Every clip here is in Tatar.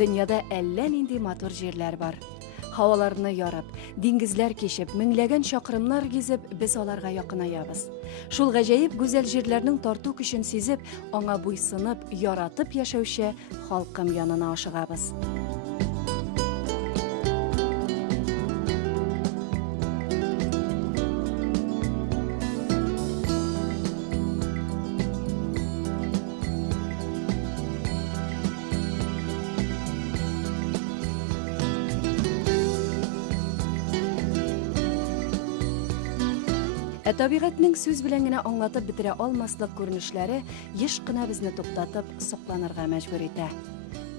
Дөньяда әллә нинди матур җирләр бар. Һаваларны ярып, диңгезләр кешеп, меңләгән чакрымнар гизеп, без аларга якынаябыз. Шул гаҗәеп гүзәл җирләрнең тарту көчен сизеп, аңа буйсынып, яратып яшәүче халкым янына ашыгабыз. Табигатьнең сүз белән генә аңлатып бетерә алмаслык күренешләре еш кына безне туктатып, сокланырга мәҗбүр итә.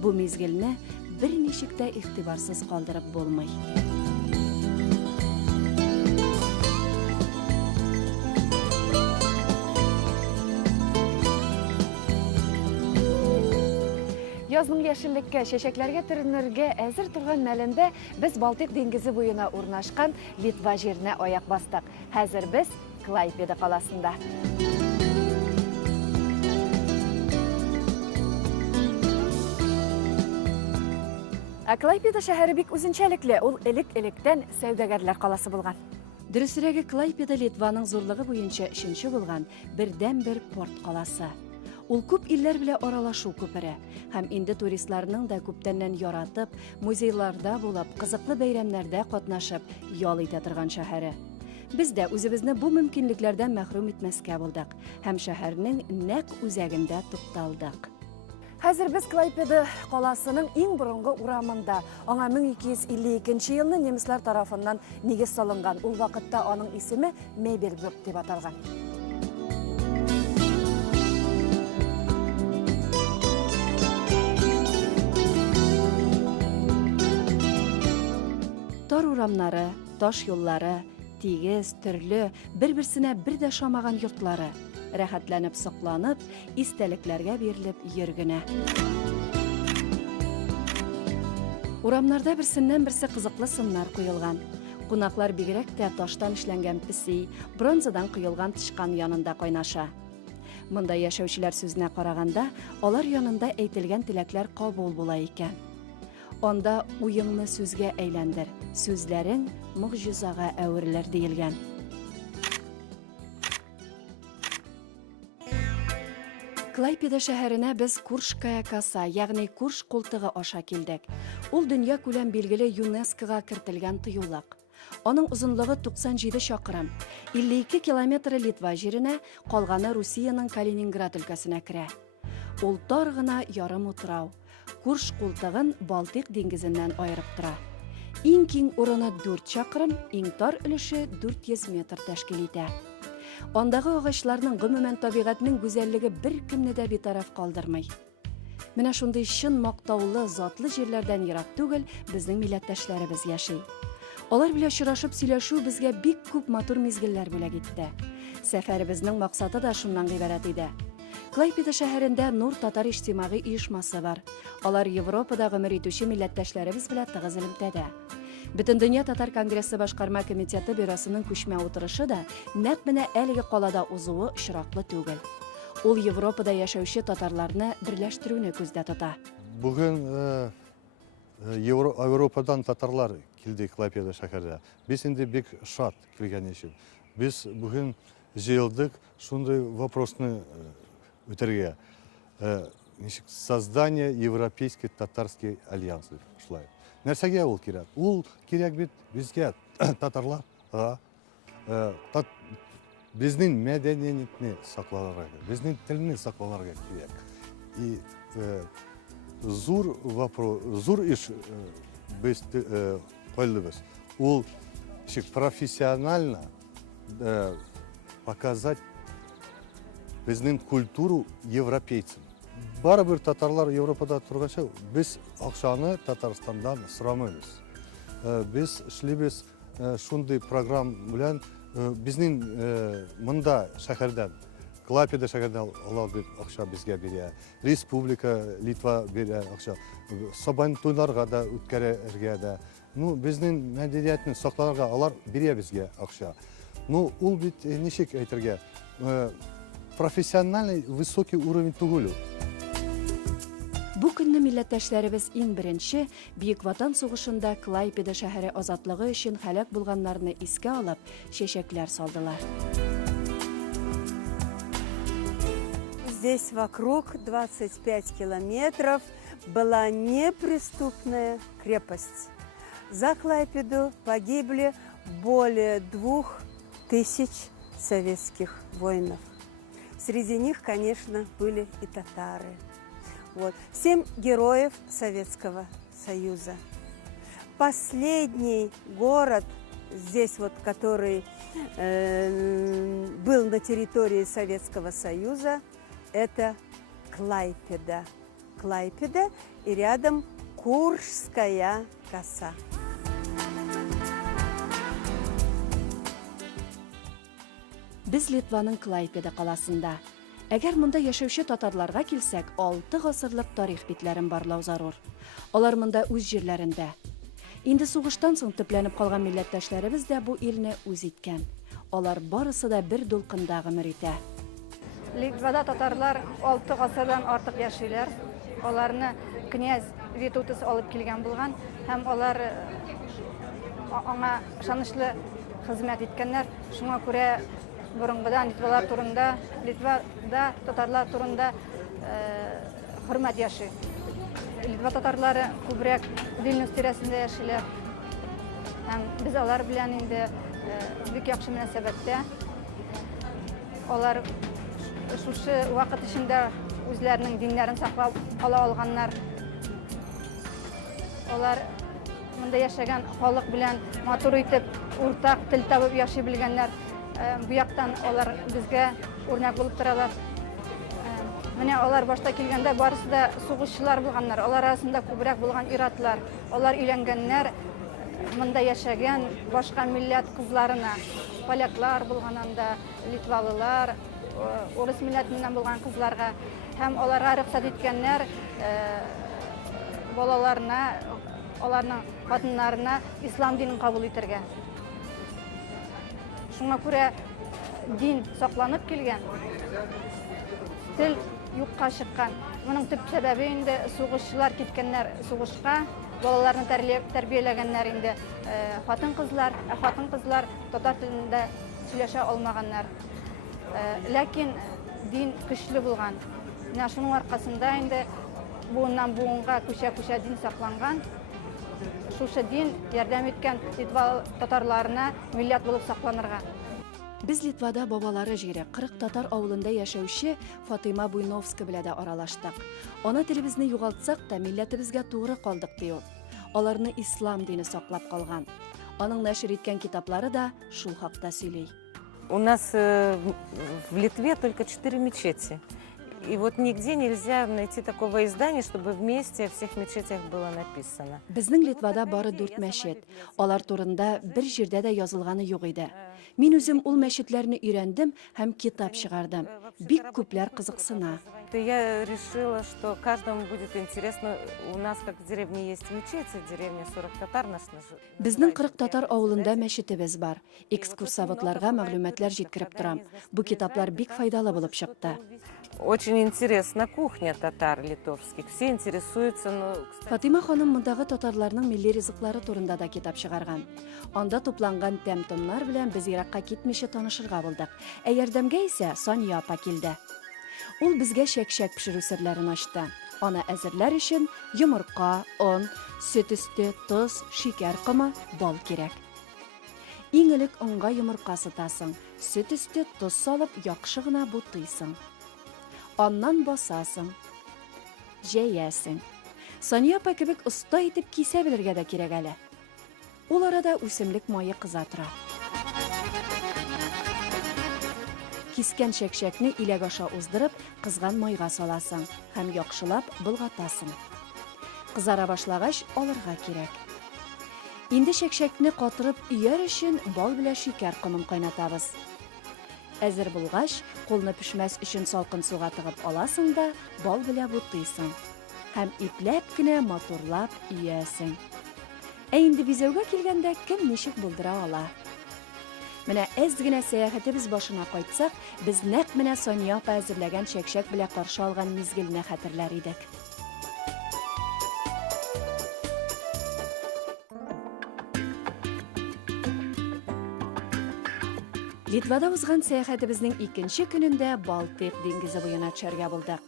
Бу мизгелне берничек тә игътибарсыз калдырып булмый. Язның яшеллеккә, чәчәкләргә төренергә әзер торган мәлендә без Балтик диңгезе буена урнашкан Литва җиренә аяк бастык. Хәзер без Клайпеда каласында. Клайпеда шәһәре бик үзенчәлекле, ул элек-электән сәүдәгәрләр каласы булган. Дөресрәге, Клайпеда Литваның зурлыгы буенча 3нче булган бердән-бер порт каласы. Ул күп илләр белән аралашу күпере һәм инде туристларның да күптәннән яратып, музейларда булып, кызыклы бәйрәмнәрдә катнашып, ял итә торган шәһәре. Biz дә үзебезне бу мөмкинлекләрдән мәхрүм итмәскә булдык һәм шәһәрнең нәкъ үзәгендә тукталдык. Хәзер без Клайпеда каласының иң борынгы урамында. Аңа 1252 елны немецлар тарафыннан нигез салынган. Ул вакытта аның исеме Мейбельбург дип аталган. Тар урамнары, таш юллары, тигез, төрле, бер-берсенә бер дә шамаган йортлары, рәхәтләнеп сокланып, истәлекләргә бирелеп йөргенә. Урамнарда берсеннән-берсе кызыклы сыннар куелган. Кунаклар бигрәк тә таштан эшләнгән песи, бронзадан куелган тышкан янында кайнаша. Монда яшәүчеләр сүзенә караганда, алар янында әйтелгән теләкләр кабул була икән. Анда уеңны сүзгә әйләндер, сүзләрең мөгъҗизага әверелер диелгән. Клайпеда шәһәренә без Куршкая коса, ягъни Курш култыгы аша килдек. Ул дөнья күләм билгеле ЮНЕСКОга кертелгән тыюлык. Аның узынлыгы 97 чакрым, 52 километры Литва җиренә, калганы Русияның Калининград өлкәсенә керә. Ул тар гына ярым утрау. Курш култыгын Балтик диңгезеннән аерып тора. Иң киң урыны 4 чакрым, иң тар өлеше 400 метр тәшкил итә. Андагы агачларның, гомумән табигатьнең гүзәллеге беркемне дә битараф калдырмый. Менә шундый чын мактаулы, затлы җирләрдән ерак түгел безнең милләттәшләребез яши. Алар белән очрашып сөйләшү безгә бик күп матур мизгелләр бүләк итте. Сәфәребезнең максаты да шуннан гыйбарәт иде. Клайпеда шәһәрендә Нур татар иҗтимагый оешмасы бар. Алар Европада гомер итүче милләттәшләребез белән тыгыз элемтәдә. Бөтендөнья татар конгрессы башкарма комитеты бюросының күчмә утырышы да нәкъ менә әлеге калада узуы очраклы түгел. Ул Европада яшәүче татарларны берләштерүне күздә тота. Бүген Европадан татарлар килде Клайпеда шәһәренә. Без инде бик шат килгән өчен. Без бүген җыелдык шундый вопросны үтәргә. Создание Европейский татарский альянс. Нәрсәгә ул кирәк? Ул кирәк бит безгә татарлар, безнең мәдәниятне сакларга, безнең телне сакларга кирәк. И зур вопрос, зур иш без кылдыбыз. Ул профессионально показать безнең культуру европейцам. Барыбер татарлар Европада торганча, без акчаны Татарстандан сорамыйбыз. Без эшлибез шундый программа белән безнең монда шәһәрдән, Клайпеда шәһәрдән алар бит акча безгә бирә. Республика Литва бирә акча. Сабантуйларга да үткәрергә дә. Безнең мәдәниятне сакларга алар бирә безгә акча. Ул бит ничек әйтергә? Профессиональный высокий уровень түгел. Бу көнне милләттәшләребез иң беренче Бөек Ватан сугышында Клайпеда шәһәре азатлыгы өчен һәлак булганнарны искә алып, чәчәкләр салдылар. Здесь вокруг 25 километров была неприступная крепость. За Клайпеду погибли более 2000 советских воинов. Среди них, конечно, были и татары. 7 героев Советского Союза. Последний город здесь, который был на территории Советского Союза, это Клайпеда. Клайпеда и рядом Куршская коса. Без Литваның Клайпеда каласында. Әгәр монда яшәүче татарларга килсәк, 6 гасырлык тарих битләрен барлау зарур. Алар монда үз җирләрендә. Инде сугыштан соң төпләнеп калган милләттәшләребез дә бу илне үз иткән. Алар барысы да бер дулкында гомер итә. Литвада татарлар 6 гасырдан артык яшиләр. Аларны князь Витутис алып килгән булган һәм алар аңа ышанычлы хезмәт иткәннәр. Шуңа күрә борынгыдан Литвалар турында, Литвада татарлар турында хөрмәт яши. Литва татарлары күбрәк Вильнюс тирәсендә яшиләр. Һәм без алар белән инде бик яхшы мөнәсәбәттә. Алар шушы вакыт эчендә үзләренең диннәрен саклап ала алганнар. Алар монда яшәгән халык белән матур итеп, уртак тел табып яши белгәннәр. Бу яктан алар безгә үрнәк булып торалар. Менә алар башта килгәндә барысы да сугышчылар булганнар. Алар арасында күбрәк булган иратлар. Алар өйләнгәннәр, монда яшәгән башка милләт кызларына. Поляклар булганында, литвалылар, урыс милләтеннән булган кызларга һәм аларга рөхсәт иткәннәр балаларына, аларның хатыннарына ислам динен кабул итәргә. Шуңа күрә дин сакланып килгән, тел юкка чыккан. Моның төп сәбәбе инде сугышчылар киткәннәр сугышка, балаларны тәрбияләгәннәр инде хатын-кызлар татар телендә сөйләшә алмаганнар. Ләкин дин көчле булган. Менә шуның аркасында инде буыннан буынга күчә дин сакланган. Шушы дин ярдәм иткән Литва татарларына милләт булып сакланырга. Без Литвада бабалары җире 40 татар авылында яшәүче Фатыйма Буйновска белән дә аралаштык. Ана телебезне югалтсак та милләтебезгә тугры калдык ди ул. Аларны ислам дине саклап калган. Аның нәшер иткән китаплары да шул хакта сөйли. У нас в Литве только 4 мечети. И нигде нельзя найти такого издания, чтобы вместе в всех мечетях было написано. Безнең Литвада бары 4 мәчет. Алар турында бер җирдә дә язылганы юк иде. Мин үзем ул мәчетләрне өйрәндем һәм китап чыгардым. Бик күпләр кызыксына. Я решила, что каждому будет интересно. У нас, как в деревне, есть мечети, деревня 40 татар. Безнең 40 татар авылында мәчетебез бар. Экскурсоводларга мәгълүматлар җиткереп торам. Бу китаплар бик файдалы булып чыкты. Очень интересна кухня татар литовских. Все интересуются. Фатима ханым мондагы татарларның милли ризыклары турында да китап чыгарган. Анда тупланган тәм-томнар белән без еракка китмичә танышырга булдык. Ә ярдәмгә исә Соня апа килде. Ул безгә чәк-чәк пешерү серләрен ачты. Аны әзерләр өчен йомырка, он, сөт өсте, тоз, шикәр комы, бал кирәк. Иң элек онга йомырка сытасың, сөт өсте тоз салып яхшы гына бутыйсың. Аннан басасың, җәясең. Соня апа кебек оста итеп кисә белергә дә кирәк әле. Ул арада үсемлек мае кыза тора. Кискән чәк-чәкне иләк аша уздырып, кызган майга саласың һәм яхшылап былгатасың. Кызара башлагач алырга кирәк. Инде чәк-чәкне катырып өяр өчен бал белән шикәр комын кайнатабыз. Әзер булгач, кулны пешмәс өчен салкын суга тыгып аласың да бал белән бутыйсың һәм ипләп кенә матурлап өясең. Ә инде бизәүгә килгәндә кем ничек булдыра ала? Менә әз генә сәяхәтебез башына кайтсак, без нәкъ менә Соня апа әзерләгән чәк-чәк белән каршы алган мизгелне хәтерләр идек. Литвада узган сәяхәтебезнең икенче көнендә Балтык диңгезе буена төшәргә булдык.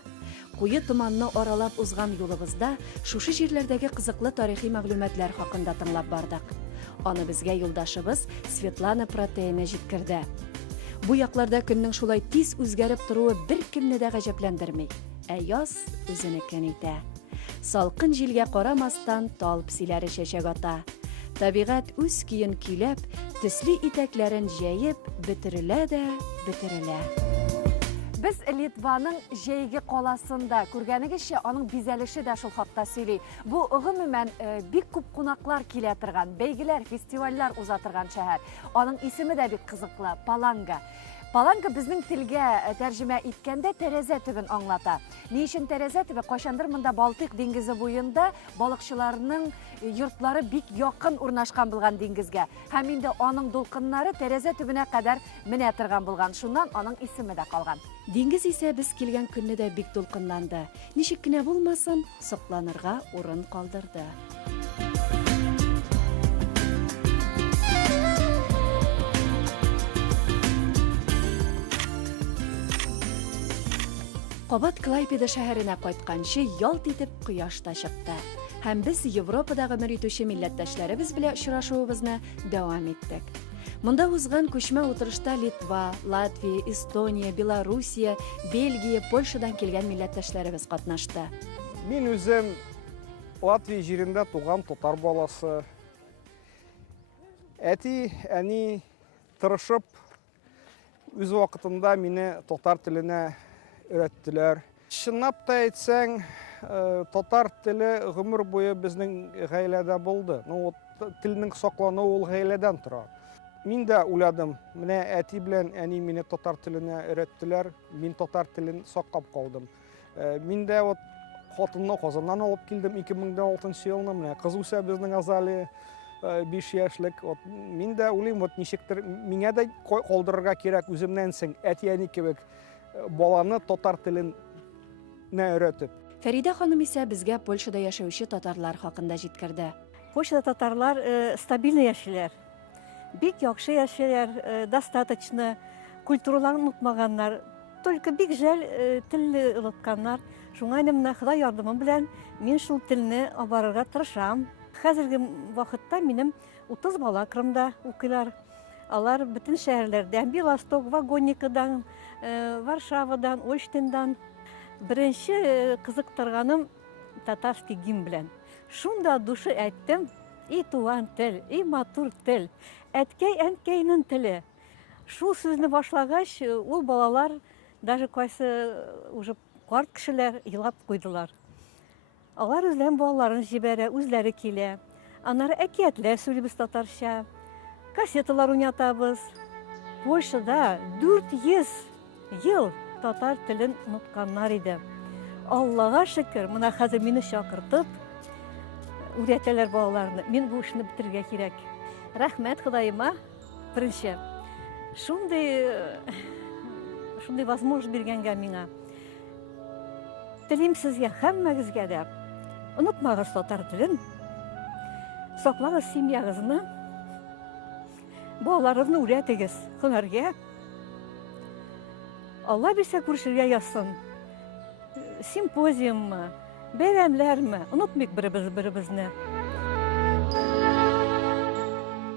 Куе томанны аралап узган юлыбызда шушы җирләрдәге кызыклы тарихи мәгълүматлар хакында тыңлап бардык. Аны безгә юлдашыбыз Светлана Протеина җиткерде. Бу якларда көннең шулай тиз үзгәреп торуы беркемне дә гаҗәпләндерми, ә яз үзенекен итә. Салкын җилгә карамастан тал псиләре чәчәк ата. Табигать үз көен көйләп, төсле итәкләрен җәеп, бетерелә дә бетерелә. Без Литваның җәйге каласында күргәнегезчә, аның бизәлеше дә шул хакта сөйли. Бу гомумән бик күп кунаклар килә торган, бәйгеләр, фестивальләр уза торган шәһәр. Аның исеме дә бик кызыклы – Паланга. Паланга безнең телгә тәрҗемә иткәндә тәрәзә төбен аңлата. Ни өчен тәрәзә төбе? Кайчандыр монда Балтык диңгезе буенда балыкчыларның йортлары бик якын урнашкан булган диңгезгә. Һәм инде аның дулкыннары тәрәзә төбенә кадәр менә торган булган. Шуннан аның исеме дә калган. Диңгез исә без килгән көнне дә бик дулкынланды. Ничек кенә булмасын, сокланырга урын калдырды. Кабат Клайпеда шәһәренә кайтканчы ялт итеп кояш та чыкты. Һәм без Европада гомер итүче милләттәшләребез белән очрашуыбызны дәвам иттек. Монда узган күчмә утырышта Литва, Латвия, Эстония, Белоруссия, Бельгия, Польшадан килгән милләттәшләребез катнашты. Мин үзем Латвия җирендә туган татар баласы. Әти, әни тырышып үз вакытында мине татар теленә өйрәттеләр. Чынлап та әйтсәң, татар теле гомер буе безнең гаиләдә булды. Телнең саклануы ул гаиләдән тора. Мин дә уйладым, менә әти белән әни мине татар теленә өйрәттеләр, мин татар телен саклап калдым. Мин дә хатынны Казаннан алып килдем 2006 елны, менә кыз үсә безнең Азали 5 яшьлек. Мин дә уйлыйм, ничектер миңа да калдырырга кирәк үземнән соң әти әни кебек баланы татар теленә өйрәтеп. Фәридә ханым исә безгә Польшада яшәүче татарлар хакында җиткерде. Польшада татарлар стабильно яшиләр. Бик яхшы яшиләр, достаточно культураларын онытмаганнар. Только бик жәл телне онытканнар. Шуңа менә Ходай ярдәме белән мин шул телне абарырга тырышам. Хәзерге вакытта минем 30 бала Крымда укыйлар. Алар бөтен шәһәрләрдән, Белосток, Вагонникадан, Варшавадан, Ольштиндан. Беренче кызыктырганым татарский гимн белән. Шунда душы әйттем, и туган тел, и матур тел, әткәй әнкәйнең теле. Шул сүзне башлагач, ул балалар, даже кайсы уже карт кешеләр елап куйдылар. Алар үзләрен балаларын җибәрә, үзләре килә. Аннары әкиятләр сөйлибез татарча, кассеталар уйнатабыз. Польшада 400 ел татар телен онытканнар иде. Аллага шөкер, менә хәзер мине чакыртып үрәтәләр балаларны. Мин бу эшне битергә кирәк. Рәхмәт Ходаема, беренче. Шундый возможность биргәнгә миңа. Телим сезгә һәммәгезгә дә онытмагыз татар телен. Саклагыз семьягызны. Балаларыгызны үрәтегез һөнәргә. Алла бирсә күрешергә язсын. Симпозиуммы, бәйрәмләрме, онытмыйк беребезне.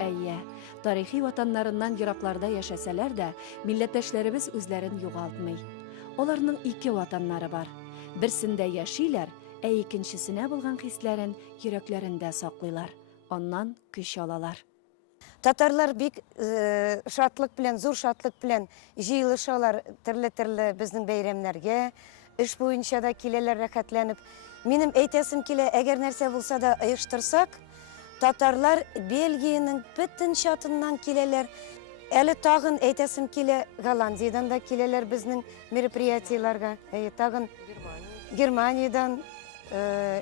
Әйе, тарихи ватаннарыннан еракларда яшәсәләр дә, милләттәшләребез үзләрен югалтмый. Аларның ике ватаннары бар. Берсендә яшиләр, ә икенчесенә булган хисләрен йөрәкләрендә саклыйлар. Аннан көч алалар. Татарлар бик шатлык белән, зур шатлык белән җыелышалар төрле безнең бәйрәмнәргә, эш буенча да киләләр рәхәтләнеп. Минем әйтәсем килә, әгәр нәрсә булса да оештырсак, татарлар Бельгияның бөтен чатыннан киләләр. Әле тагын әйтәсем килә, Голландиядан да киләләр безнең мероприятиеларга, тагын Германиядан,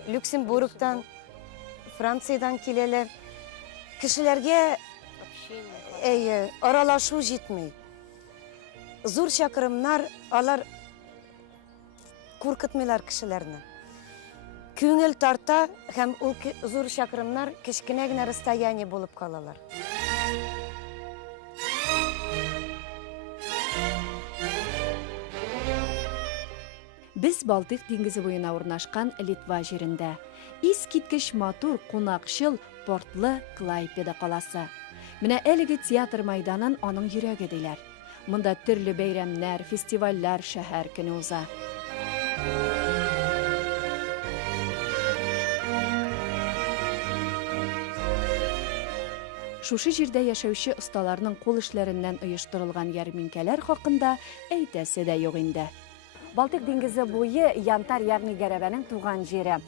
Люксембургтан, Франциядән киләләр. Кешеләргә аралашу җитмей. Зур чакырымнар, алар куркытмыйлар кешеләрне. Күңел тарта һәм ул зур чакырымнар кечкенә генә расстояние булып калалар. Без Балтык диңгезе буена урнашкан Литва җирендә. Искиткеч матур, кунакчыл, портлы Клайпеда каласы. Менә әлеге театр майданын аның йөрәге диләр. Монда төрле бәйрәмнәр, фестивальләр шәһәр көне уза. Шушы җирдә яшәүче осталарның кул эшләреннән оештырылган ярминкәләр хакында әйтәсе дә юк инде. Балтык диңгезе буе янтар, ягъни гәрәбәнең туган җире.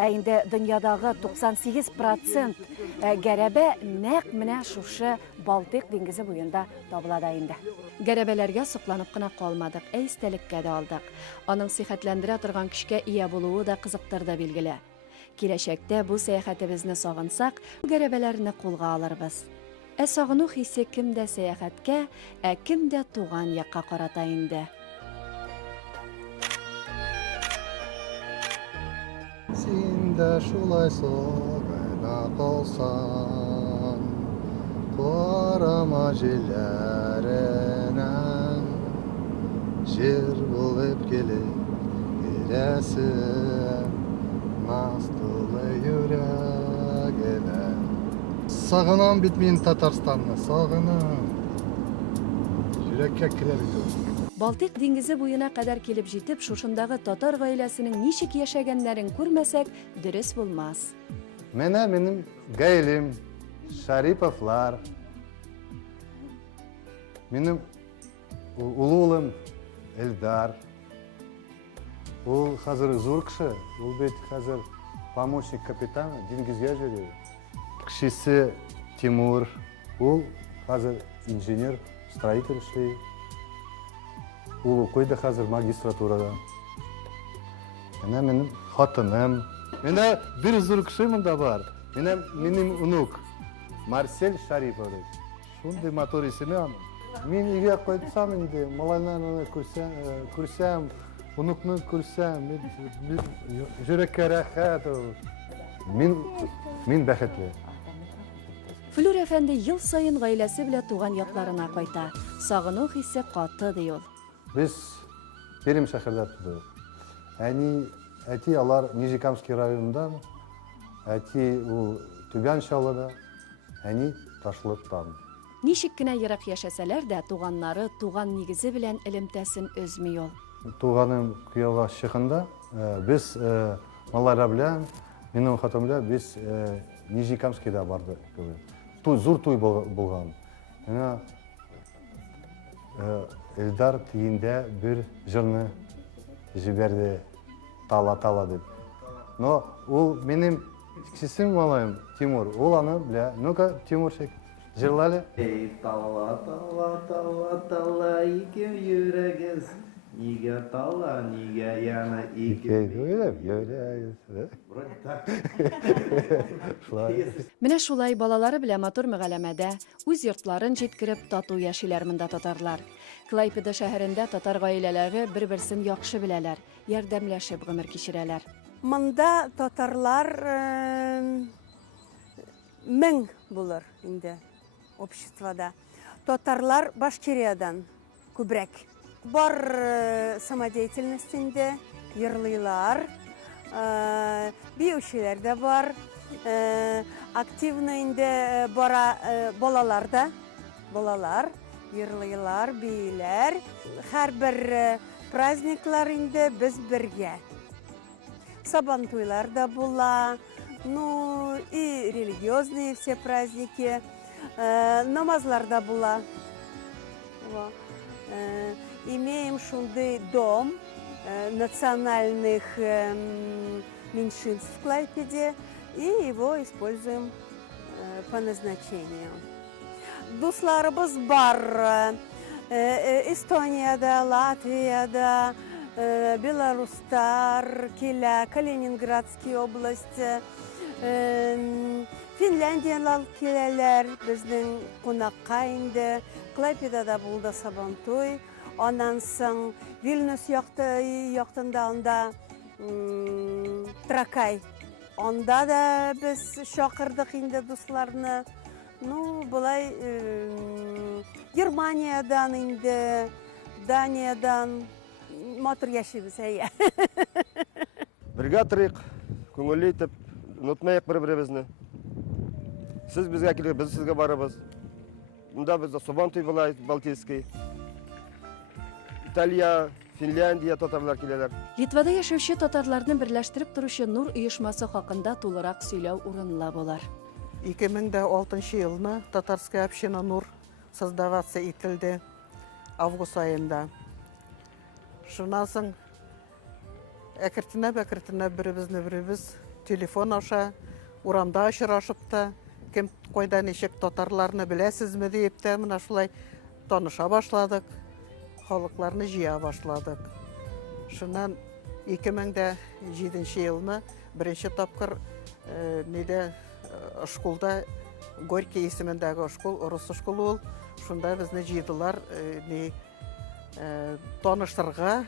Инде дөньядагы 98% гәрәбә нәкъ менә шушы Балтык диңгезе буенда табыла да инде. Гәрәбәләргә сокланып кына калмадык, истәлеккә дә алдык. Аның сихәтләндерә торган көчкә ия булуы да кызыктырды билгеле. Киләчәктә бу сәяхәтебезне сагынсак, гәрәбәләрне кулга алырбыз. Сагыну хисе кемдә сәяхәткә, кемдә туган якка карата инде. Син дә шулай сагына калсаң, карама җилләреннән, җир булып киләсең, настылы йөрәгемә. Сагынам бит мин Татарстанны, сагынам. Йөрәккә керә бит ул. Балтык диңгезе буена кадәр килеп җитеп, шушындагы татар гаиләсенең ничек яшәгәннәрен күрмәсәк, дөрес булмас. Менә минем гаилем Шариповлар. Минем улым Эльдар. Ул хәзер зур кеше, ул бит хәзер помощник капитана диңгезгә җөрий. Кешесе Тимур, ул хәзер инженер, строитель эшли. Ул укый хәзер магистратурада. Менә минем хатыным. Менә бер зур кеше монда бар. Менә минем унук Марсель Шарипович. Шундый матур исеме аның. Мин өйгә кайтсам инде, малайларны күрсәм, унукны күрсәм, йөрәккә рәхәт ул. Мин бәхетле. Флүр әфәнде ел сайын гаиләсе белән туган якларына кайта. Сагыну хисе каты ди ул. Biz Пермь шәһәрдә тудык. Әти алар Нижекамский районында, әти ул Түбән Чаллыда, әни Ташлыктан. Ничек кенә ерак яшәсәләр дә, туганнары туган нигезе белән элемтәсен өзми ул. Туганым кuyova чыкканда, без малайлар белән, минем хатым белән без Нижекамскийда барды. Зур туй булган. Эльдар тигендә бер җырны җибәрде, тала дип. Но ул минем кичесем малаем Тимур, ул аны белә. Ну-ка, Тимурчик, җырлали. Эй, тала, икем йөрәгез, нигә тала, нигә яна икем. Менә шулай балалары белән матур мөгаләмәдә, үз йортларын җиткереп тату яшиләр монда татарлар. Клайпеда шәһәрендә татар гаиләләре бер-берсен яхшы беләләр, ярдәмләшеп гомер кичерәләр. Монда татарлар 1000 булыр инде обществода. Татарлар Башкириядан күбрәк. Бар самодеятельностінде йырлыйлар, биючеләр дә бар, активно инде бара балалар йырлыйлар, бийләр. Һәрбер праздниклар инде без бергә. Сабантуйлар да була, ну и религиозные все праздники, намазлар да була. Имеем шундай дом национальных меньшинств в Клайпеде и его используем по назначению. Дусларыбыз бар Эстонияда, Латвияда, Беларустар, Калининградский область, Финляндиялар киләләр, безнең кунакка инде, Клайпедада булды сабантуй, аннан соң Вильнюс яктында анда Тракай. Анда да без шакырдык инде дусларны. Ну, булай Германиядан инде, Даниядан матур яшибез, әйе. Бергә торыйк, күңелле итеп, онытмайык бер-беребезне. Сез безгә килегез, без сезгә барабыз. Монда бездә Сабан туй була, Балтийский. Италия, Финляндия татарлар киләләр. Литвада яшәүче татарларны берләштереп торучы Нур оешмасы хакында тулырак сөйләү урынлы булыр. 2006 елны татарская община НУР создаваться ителде август айында. Шуннан соң әкертенә беребезне телефон аша урамда очрашып та, кем кайда ничек татарларны беләсезме дип тә, менә шулай таныша башладык, халыкларны җыя башладык. Шуннан 2007 елны беренче тапкыр школда Горький исемендәге школ, урыс школы ул. Шунда безне җыйдылар, таныштырга.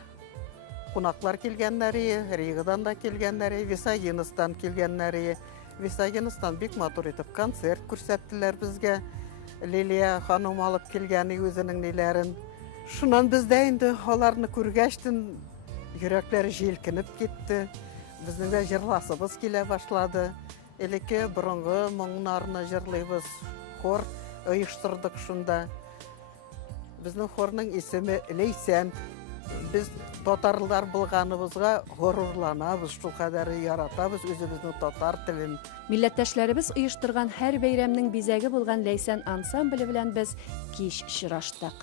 Кунаклар килгәннәре, Ригадан да килгәннәре, Висагинстан килгәннәре. Висагинстан бик матур итеп концерт күрсәттеләр безгә. Лилия ханым алып килгән үзенең ниләрен. Шуннан бездә инде аларны күргәчтен йөрәкләре җилкенеп китте. Безнең дә җырласыбыз килә башлады. Элекке борынгы моңнарны җырлыйбыз. Хор оештырдык шунда. Безнең хорның исеме Лейсән. Без татарлар булганыбызга горурланабыз, шул кадәр яратабыз үзебезнең татар телен. Милләттәшләребез оештырган һәр бәйрәмнең бизәге булган Лейсән ансамбле белән без кич очраштык.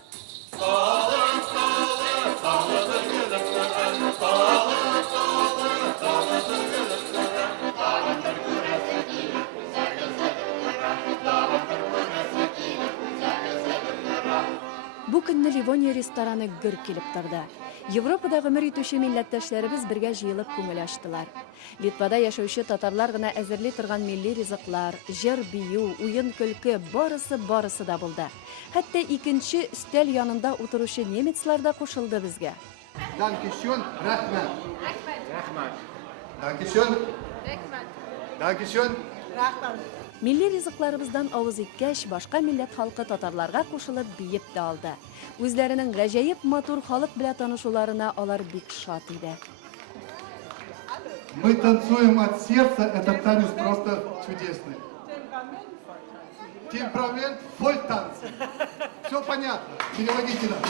Бу көнне Ливония рестораны гөр килеп торды. Европада гомер итүче милләттәшләребез бергә җыелып күңел ачтылар. Литвада яшәүче татарлар гына әзерли торган милли ризыклар, җыр, бию, уен, көлке барысы да булды. Хәтта икенче өстәл янында утыручы немецлар да кушылды безгә. Dankeschön, Rahmat. Dankeschön. Dankeschön. Милли ризыкларыбыздан авыз иткәч, башка милләт халкы татарларга кушылып биеп тә алды. Үзләренең гаҗәеп матур халык белән танышуларына алар бик шат иде. Мы танцуем от сердца, этот танец просто чудесный. Темперамент, фоль танца. Все понятно, переводите нам.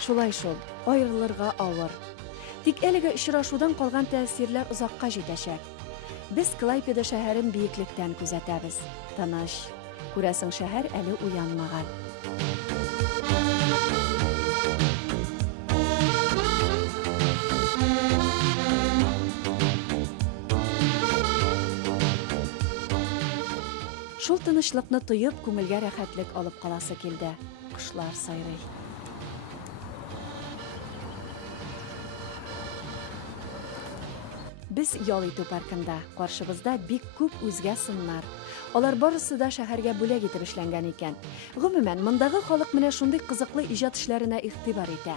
Шулай шул, аерылырга авыр. Тик әлеге очрашудан калган тәэсирләр озакка җитәчәк. Без Клайпеда шәһәрен бийеклектән күзәтәбез. Тыныч, күрәсең шәһәр әле уянмаган. Шул тынычлыкны тоеп, күңелгә рәхәтлек алып каласы килде. Кошлар сайрый. Без ял итү паркында, каршыбызда бик күп үзгә сыннар. Алар барысы да шәһәргә бүләк итеп эшләнгән икән. Гомумән, мондагы халык менә шундый кызыклы иҗат эшләренә игътибар итә.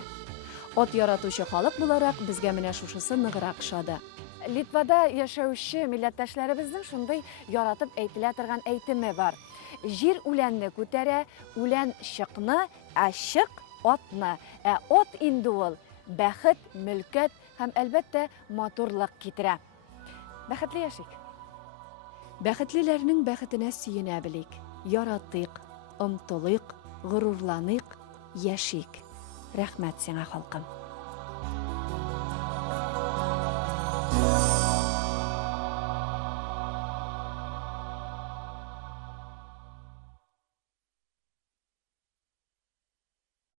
От яратучы халык буларак безгә менә шушысы ныграк ошады. Литвада яшәүче милләттәшләребезнең шундый яратып әйтелә торган әйтеме бар. Җир үләнне күтәрә, үлән чыкны, ә чык атны. Ә от инде ул бәхет, мөлкәт һәм әлбәттә матурлык китерә. Бәхетле яшик. Бәхетлеләрнең бәхетенә сөенә белик. Яратыйк, омтылыйк, горурланыйк, яшик. Рәхмәт сиңа халкым.